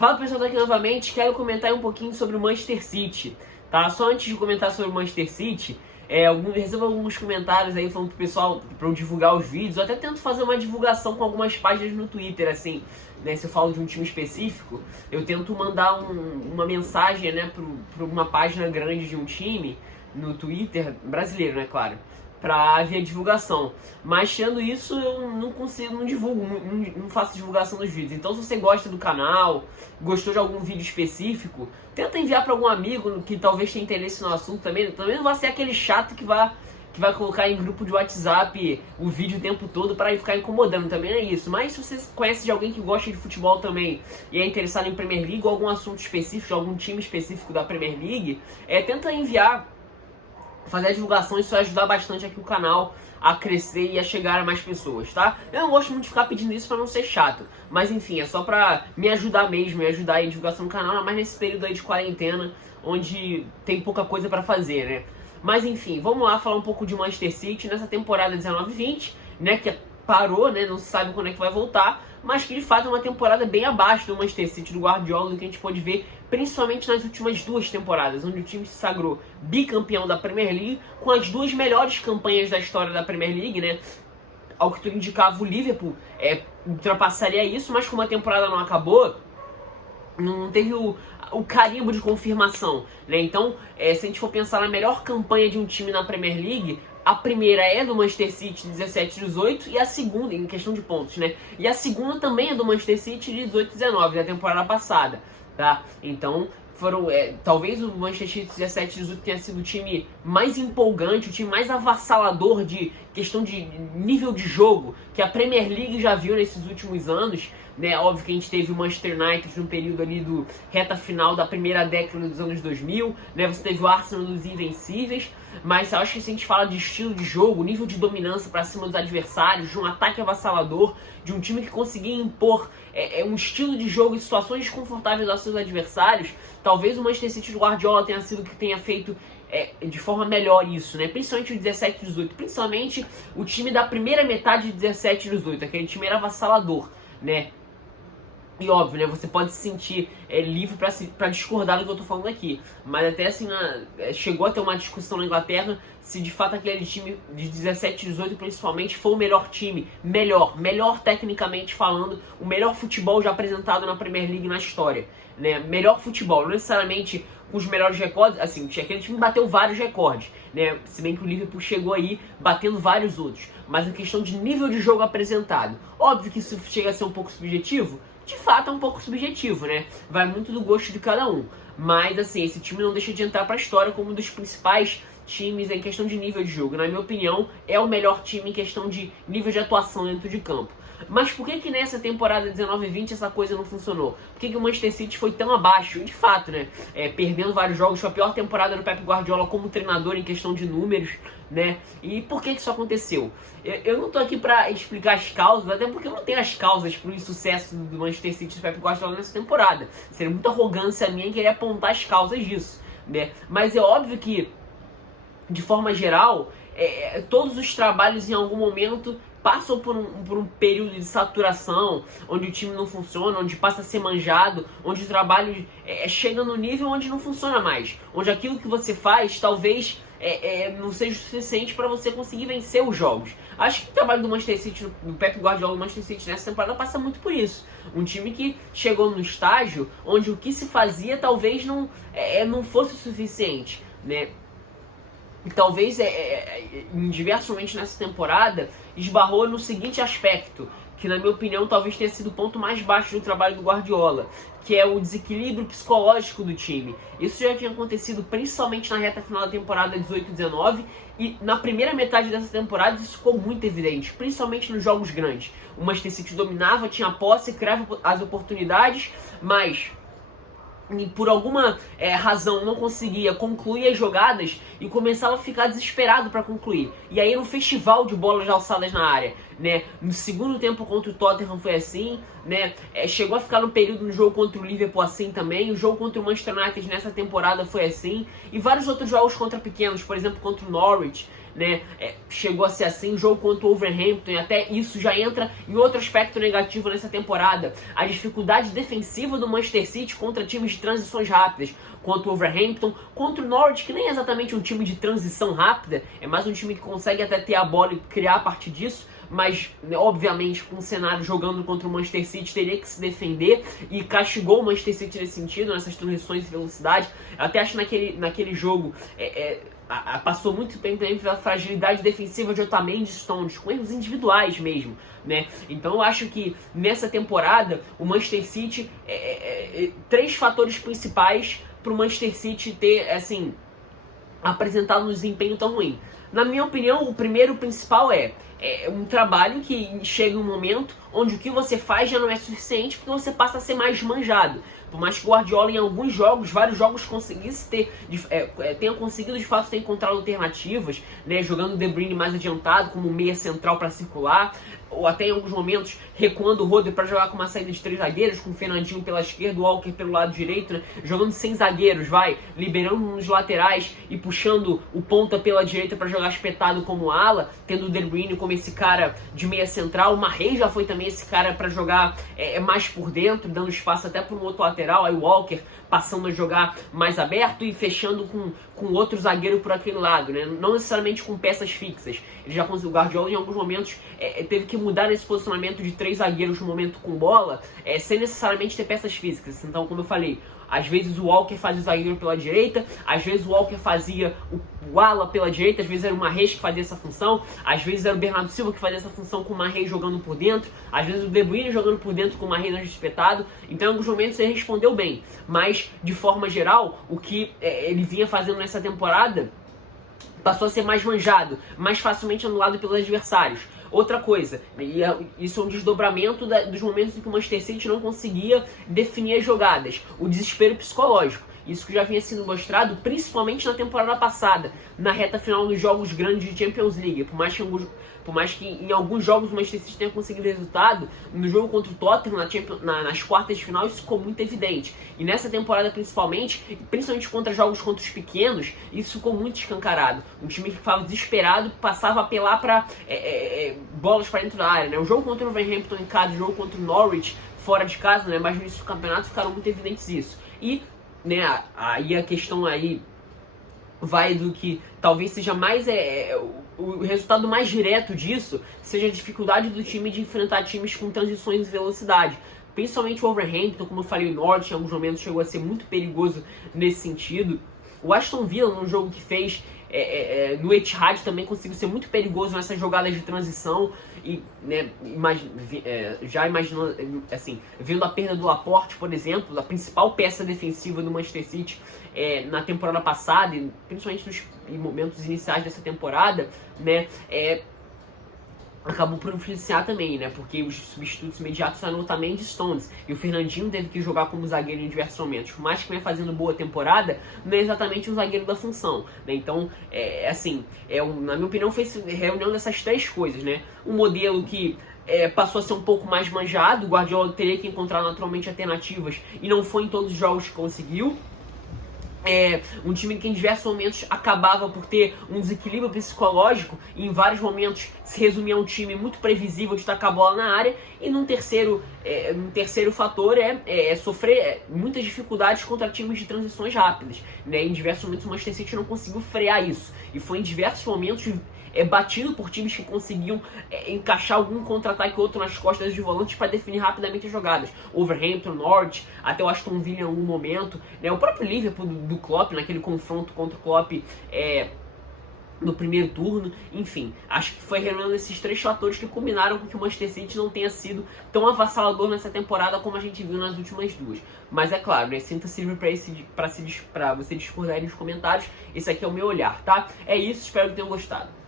Fala pessoal, aqui novamente, quero comentar um pouquinho sobre o Manchester City, tá? Só antes de comentar sobre o Manchester City, recebo alguns comentários aí falando pro pessoal pra eu divulgar os vídeos. Eu até tento fazer uma divulgação com algumas páginas no Twitter, assim, né? Se eu falo de um time específico, eu tento mandar uma mensagem, né, pra uma página grande de um time no Twitter, brasileiro, né, claro, pra haver a divulgação. Mas tirando isso, eu não consigo, não divulgo, não faço divulgação dos vídeos. Então se você gosta do canal, gostou de algum vídeo específico, tenta enviar para algum amigo que talvez tenha interesse no assunto também. Também não vai ser aquele chato que vai colocar em grupo de WhatsApp o vídeo o tempo todo para ficar incomodando, também é isso. Mas se você conhece de alguém que gosta de futebol também e é interessado em Premier League ou algum assunto específico, de algum time específico da Premier League, tenta enviar, fazer a divulgação. Isso vai ajudar bastante aqui o canal a crescer e a chegar a mais pessoas, tá? Eu não gosto muito de ficar pedindo isso pra não ser chato, mas enfim, é só pra me ajudar mesmo, e ajudar a divulgação do canal, mas nesse período aí de quarentena, onde tem pouca coisa pra fazer, né? Mas enfim, vamos lá falar um pouco de Manchester City nessa temporada 19/20, né, que parou, né, não se sabe quando é que vai voltar, mas que de fato é uma temporada bem abaixo do Manchester City, do Guardiola, do que a gente pôde ver principalmente nas últimas duas temporadas, onde o time se sagrou bicampeão da Premier League, com as duas melhores campanhas da história da Premier League, né? Ao que tudo indicava, o Liverpool ultrapassaria isso, mas como a temporada não acabou, não teve o carimbo de confirmação, né? Então, se a gente for pensar na melhor campanha de um time na Premier League, a primeira é do Manchester City de 17/18 e a segunda, em questão de pontos, né? E a segunda também é do Manchester City de 18/19, da temporada passada, tá? Então, talvez o Manchester City 17/18 tenha sido o time mais empolgante, o time mais avassalador de questão de nível de jogo que a Premier League já viu nesses últimos anos, né? Óbvio que a gente teve o Manchester United no período ali do reta final da primeira década dos anos 2000, né? Você teve o Arsenal dos Invencíveis, mas eu acho que se a gente fala de estilo de jogo, nível de dominância para cima dos adversários, de um ataque avassalador, de um time que conseguia impor um estilo de jogo em situações desconfortáveis aos seus adversários, talvez o Manchester City do Guardiola tenha sido o que tenha feito de forma melhor isso, né? Principalmente o 17/18, principalmente o time da primeira metade de 17/18, aquele time era avassalador, né? E óbvio, né, você pode se sentir livre pra discordar do que eu tô falando aqui. Mas até assim, chegou a ter uma discussão na Inglaterra se de fato aquele time de 17/18 principalmente foi o melhor time. Melhor tecnicamente falando, o melhor futebol já apresentado na Premier League na história, né? Melhor futebol, não necessariamente com os melhores recordes, assim, aquele time bateu vários recordes, né? Se bem que o Liverpool chegou aí batendo vários outros. Mas a questão de nível de jogo apresentado, óbvio que isso chega a ser um pouco subjetivo. De fato é um pouco subjetivo, né? Vai muito do gosto de cada um. Mas assim, esse time não deixa de entrar pra história como um dos principais times em questão de nível de jogo. Na minha opinião, é o melhor time em questão de nível de atuação dentro de campo. Mas por que nessa temporada 19/20 essa coisa não funcionou? Por que o Manchester City foi tão abaixo? De fato, né? Perdendo vários jogos, foi a pior temporada do Pep Guardiola como treinador em questão de números, né? E por que isso aconteceu? Eu não tô aqui pra explicar as causas, até porque eu não tenho as causas pro insucesso do Manchester City do Pep Guardiola nessa temporada. Seria muita arrogância minha querer apontar as causas disso, né? Mas é óbvio que, de forma geral, todos os trabalhos em algum momento passam por um período de saturação, onde o time não funciona, onde passa a ser manjado, onde o trabalho chega no nível onde não funciona mais, onde aquilo que você faz talvez não seja o suficiente para você conseguir vencer os jogos. Acho que o trabalho do Manchester City, do Pep Guardiola do Manchester City nessa temporada passa muito por isso. Um time que chegou no estágio onde o que se fazia talvez não fosse o suficiente, né? E talvez, em diversos momentos nessa temporada, esbarrou no seguinte aspecto, que na minha opinião talvez tenha sido o ponto mais baixo do trabalho do Guardiola, que é o desequilíbrio psicológico do time. Isso já tinha acontecido principalmente na reta final da temporada 18/19, e na primeira metade dessa temporada isso ficou muito evidente, principalmente nos jogos grandes. O Manchester City dominava, tinha posse, criava as oportunidades, mas por alguma razão não conseguia concluir as jogadas e começava a ficar desesperado para concluir. E aí no festival de bolas alçadas na área, né? No segundo tempo contra o Tottenham foi assim, né? Chegou a ficar no período no jogo contra o Liverpool assim também. O jogo contra o Manchester United nessa temporada foi assim. E vários outros jogos contra pequenos, por exemplo contra o Norwich, né? Chegou a ser assim, o jogo contra o Wolverhampton, e até isso já entra em outro aspecto negativo nessa temporada. A dificuldade defensiva do Manchester City contra times de transições rápidas, contra o Wolverhampton, contra o Norwich, que nem é exatamente um time de transição rápida, é mais um time que consegue até ter a bola e criar a partir disso, mas, né, obviamente, com o cenário jogando contra o Manchester City, teria que se defender, e castigou o Manchester City nesse sentido, nessas transições de velocidade. Eu até acho que naquele jogo passou muito bem pela fragilidade defensiva de Otamendi e Stones, com erros individuais mesmo, né? Então eu acho que nessa temporada o Manchester City, três fatores principais para o Manchester City ter, assim, apresentado um desempenho tão ruim. Na minha opinião, o primeiro principal é um trabalho que chega um momento onde o que você faz já não é suficiente, porque você passa a ser mais manjado. Por mais que o Guardiola em alguns jogos, vários jogos, tenha conseguido de fato ter encontrado alternativas, né, jogando o De Bruyne mais adiantado como meia central para circular, ou até em alguns momentos recuando o Rodri para jogar com uma saída de 3 zagueiros, com o Fernandinho pela esquerda, o Walker pelo lado direito, né, jogando sem zagueiros, liberando nos laterais e puxando o ponta pela direita para jogar espetado como ala, tendo o De Bruyne como esse cara de meia central. O Mahrez já foi também esse cara para jogar mais por dentro, dando espaço até para um outro lateral, aí o Walker passando a jogar mais aberto e fechando com outro zagueiro por aquele lado, né? Não necessariamente com peças fixas. Ele já conseguiu, o Guardiola em alguns momentos teve que mudar esse posicionamento de 3 zagueiros no momento com bola, sem necessariamente ter peças físicas. Então, como eu falei, às vezes o Walker fazia o zagueiro pela direita, às vezes o Walker fazia o ala pela direita, às vezes era o Mahrez que fazia essa função, às vezes era o Bernardo Silva que fazia essa função com o Mahrez jogando por dentro, às vezes o De Bruyne jogando por dentro com o Mahrez espetado. Então em alguns momentos ele respondeu bem, mas de forma geral, o que ele vinha fazendo nessa temporada passou a ser mais manjado, mais facilmente anulado pelos adversários. Outra coisa, isso é um desdobramento dos momentos em que o Manchester City não conseguia definir as jogadas, o desespero psicológico. Isso que já vinha sendo mostrado principalmente na temporada passada, na reta final dos jogos grandes de Champions League. Por mais que em alguns jogos o Manchester City tenha conseguido resultado, no jogo contra o Tottenham, nas quartas de final, isso ficou muito evidente. E nessa temporada principalmente contra jogos contra os pequenos, isso ficou muito escancarado. Um time que ficava desesperado, passava a apelar para bolas para dentro da área, né? O jogo contra o Wolverhampton em casa, o jogo contra o Norwich fora de casa, né? Mas no início do campeonato ficaram muito evidentes isso. E, né, aí a questão aí vai do que talvez seja mais o resultado mais direto disso seja a dificuldade do time de enfrentar times com transições de velocidade. Principalmente o Wolverhampton, como eu falei, o Norwich em alguns momentos chegou a ser muito perigoso nesse sentido. O Aston Villa, num jogo que fez no Etihad, também conseguiu ser muito perigoso nessas jogadas de transição. E, né, já imaginando, assim, vendo a perda do Laporte, por exemplo, a principal peça defensiva do Manchester City na temporada passada, e principalmente nos momentos iniciais dessa temporada, né, acabou por influenciar também, né? Porque os substitutos imediatos eram também de Stones. E o Fernandinho teve que jogar como zagueiro em diversos momentos. Por mais que venha fazendo boa temporada, não é exatamente um zagueiro da função, né? Então, na minha opinião, foi a reunião dessas três coisas, né? Um modelo que passou a ser um pouco mais manjado. O Guardiola teria que encontrar naturalmente alternativas e não foi em todos os jogos que conseguiu. Um time que em diversos momentos acabava por ter um desequilíbrio psicológico e em vários momentos se resumia a um time muito previsível de tacar a bola na área, e num terceiro fator sofrer muitas dificuldades contra times de transições rápidas, né? Em diversos momentos o Manchester City não conseguiu frear isso e foi em diversos momentos batido por times que conseguiam encaixar algum contra-ataque ou outro nas costas de volantes para definir rapidamente as jogadas. Wolverhampton, Norwich, até o Aston Villa em algum momento, né? O próprio Liverpool do Klopp, naquele confronto contra o Klopp no primeiro turno. Enfim, acho que foi reunindo esses três fatores que combinaram com que o Manchester City não tenha sido tão avassalador nessa temporada como a gente viu nas últimas duas. Mas é claro, né, sinta-se livre para você discordar aí nos comentários. Esse aqui é o meu olhar, tá? É isso, espero que tenham gostado.